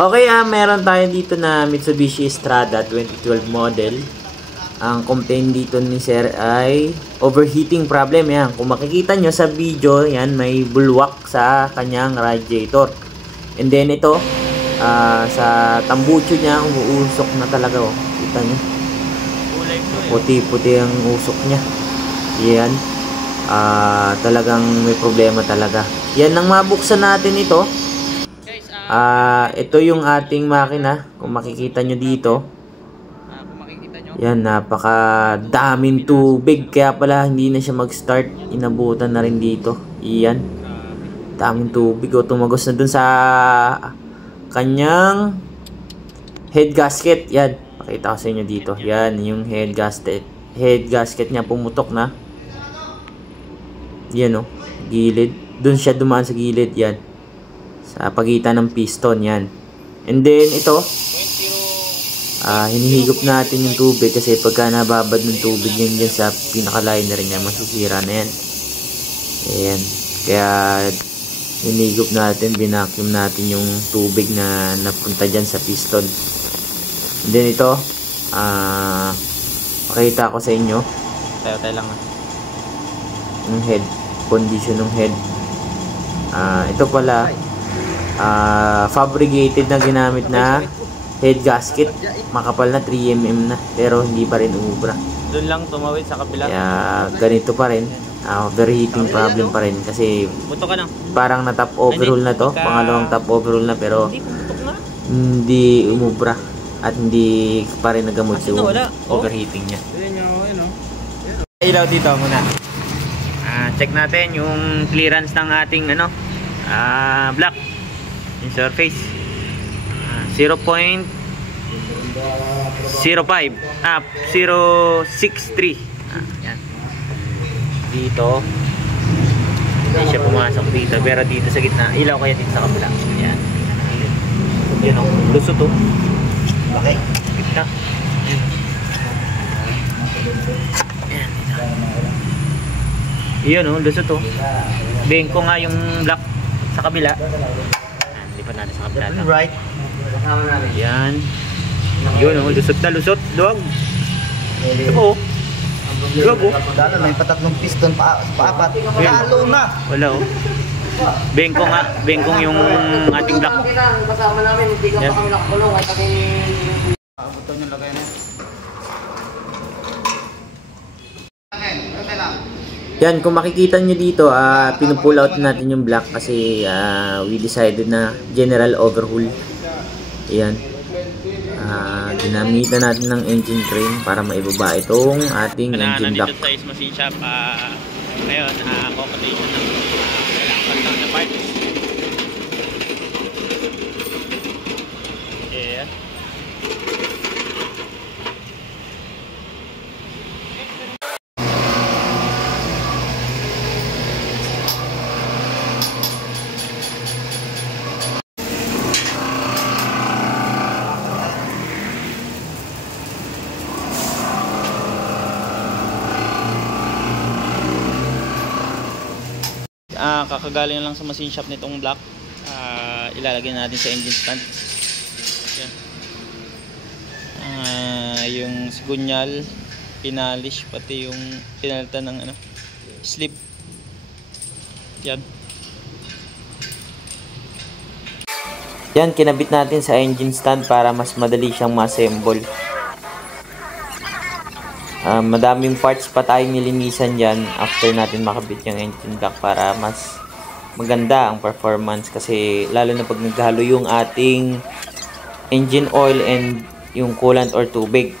Okay, meron tayo dito na Mitsubishi Strada 2012 model. Ang complaint dito ni sir ay overheating problem. Yan, kung makikita nyo sa video, yan, may bulwak sa kanyang radiator. And then ito, sa tambucho niya, umuusok na talaga. Oh. Kita nyo, puti-puti ang usok niya. Yan, talagang may problema talaga. Yan, nang mabuksan natin ito, ito yung ating makina. Kung makikita nyo dito, yan, napakadaming tubig. Kaya pala hindi na siya mag-start. Inabutan na rin dito. Yan, daming tubig. O, tumagos na dun sa kanyang head gasket. Yan, pakita ko sa inyo dito. Yan, yung head gasket. Head gasket niya pumutok na. Yan, o, gilid. Dun siya dumaan sa gilid. Yan, sa pagitan ng piston. Yan. And then ito, hinihigop natin yung tubig kasi pagka nababad ng tubig yun dyan sa pinaka-liner niya, masisira na yan. Ayan. Kaya hinihigop natin, binacuum natin yung tubig na napunta dyan sa piston. And then ito, pakita ko sa inyo. Tayo lang yung head, condition ng head. Ito pala, fabricated na ginamit na head gasket, makapal na 3mm na, pero hindi pa rin umubra. Doon lang tumawid sa kabila. Kaya ganito pa rin, overheating problem pa rin kasi parang na top overhaul na to, pangalawang top overhaul na, pero hindi umubra at hindi pa rin nagamot yung overheating niya. Ilaw dito muna. Check natin yung clearance ng ating block, yung surface. 0.05 0.63. Yan. Dito hindi siya pumasok dito, pero dito sa gitna, ilaw kaya dito sa kabila. Yan. Yan o, lusot o. Okay. Gitna. Yan. Yun o, lusot o. Bengko nga yung block sa kabila. Lipat natin sa kabila. Right. Yan. Yun o, lusot na lusot. Duwag. Ito po. Duwag o. Dala na yung patatlong piston paapat. Lalo na. Wala o. Bengko nga. Bengkong yung ating block. Kasama namin, hindi ka pa kami nakakulong. Ay kami... Abutan yung lagay na. Yan, kung makikita nyo dito, pinupull out natin yung block kasi we decided na general overhaul. Ayan. Ginamitan natin ng engine crane para maibaba itong ating engine block. Nandito sa machine shop, ngayon, combination ng kailangan lang na parts. Yeah. Kakagaling lang sa machine shop nitong block. Ilalagay natin sa engine stand. Yan. Yung sigunyal, pinalish, pati yung pinalitan ng slip. Yan. Yan, kinabit natin sa engine stand para mas madali siyang ma-assemble. Madaming parts pa tayong nilinisan dyan after natin makabit yung engine block para mas maganda ang performance, kasi lalo na pag naghalo yung ating engine oil and yung coolant or tubig,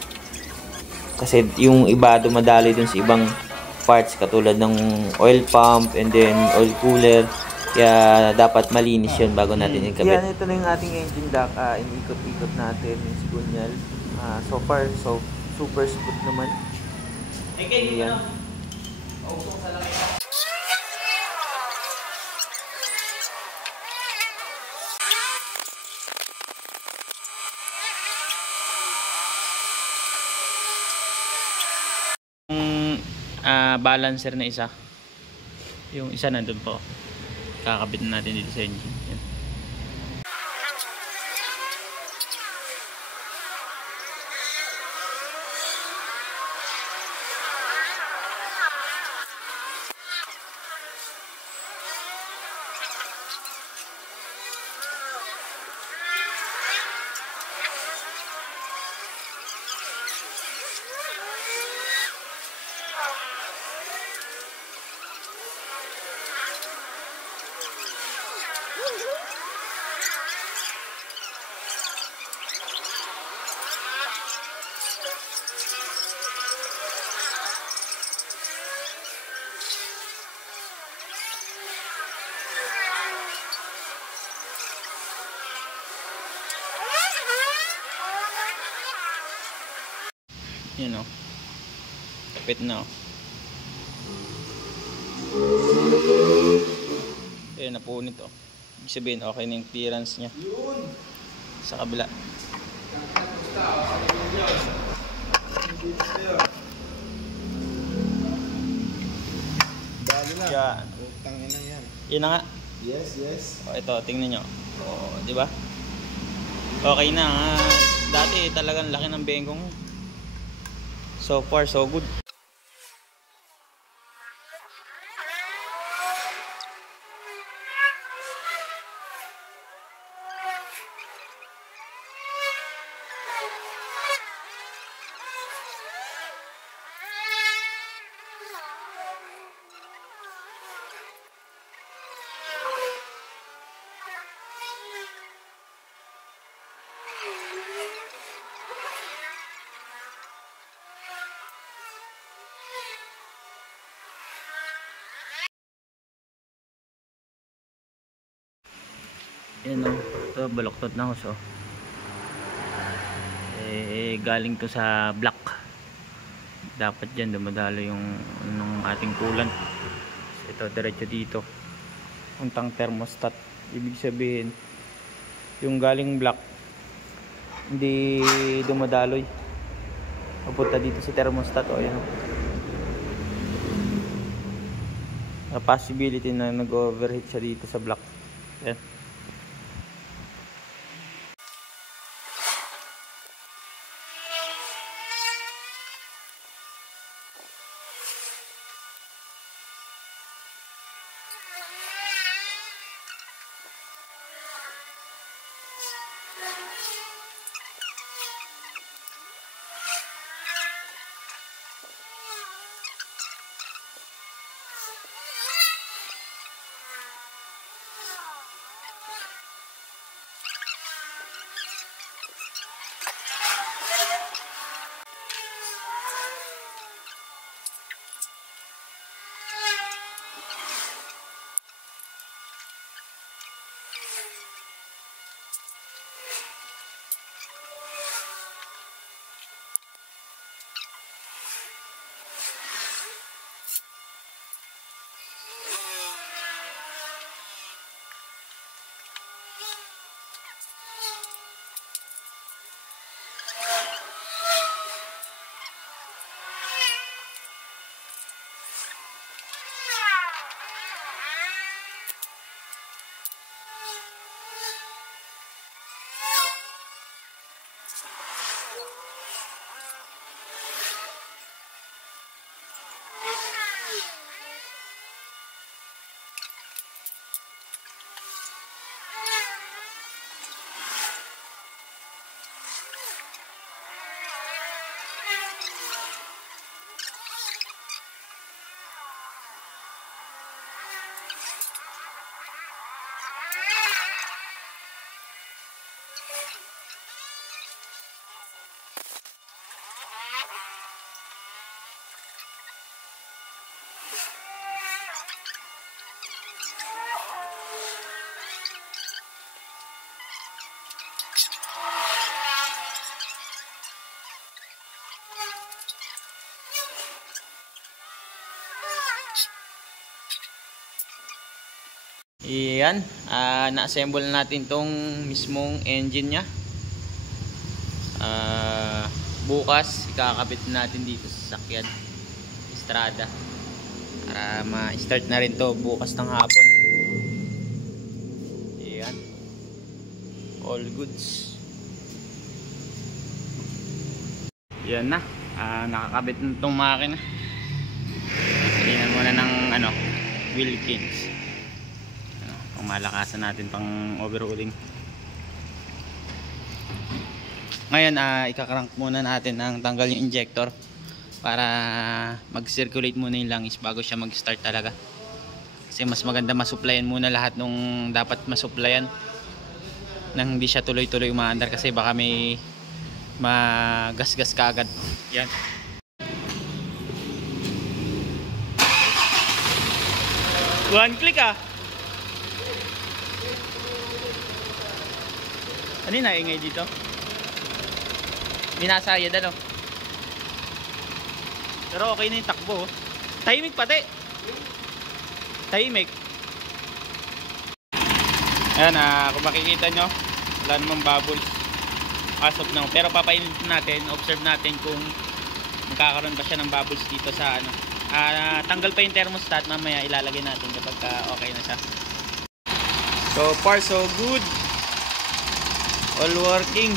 kasi yung iba dumadali dun sa ibang parts katulad ng oil pump and then oil cooler, kaya dapat malinis yun bago natin ikabit. Yan, ito na yung ating engine block. Inikot-ikot natin yung sigunyal. So far, so super smooth naman. Ayan. Balancer na isa, yung isa nandun po, kakabit natin dito sa engine. Yan. Yun o. Kapit na o. Ayun, napunit o. Ibig sabihin, okay na yung clearance nya. Sa kabila. Dali na. Yan. Tangin na yan. Yun na nga. Yes. O, ito, tingnan nyo. O, di ba? Okay na. Dati talagang laki ng bengkong. So far, so good. Yan o, ito baluktot na hose o. Galing to sa block. Dapat dyan dumadalo yung ating coolant. Ito diretso dito. Untang thermostat. Ibig sabihin yung galing block hindi dumadaloy. Papunta dito sa thermostat o yan o. Possibility na nag-overheat siya dito sa block. Yan. Iyan, na-assemble natin tong mismong engine nya. Bukas ikakabit natin dito sa sasakyan Estrada para ma-start na rin to bukas ng hapon. Iyan, all goods. Yan na, nakakabit na tong makina. Tingnan muna ng Wilkins. Malakasan natin pang overhauling. Ngayon ikakrank muna natin ang tanggal yung injector para mag-circulate muna yung langis bago siya mag-start talaga. Kasi mas maganda masuplayan muna lahat nung dapat masuplayan nang hindi siya tuloy-tuloy umaandar kasi baka may magasgas ka agad. Yan. One click Ano yung naingay dito? Minasayad Pero okay na yung takbo. Tahimik pati. Tahimik. Ayan, kung makikita nyo, wala namang bubbles as of now. Pero papainit natin, observe natin kung magkakaroon pa siya ng bubbles dito sa ano. Tanggal pa yung thermostat, mamaya ilalagay natin kapag okay na siya. So far so good. All working.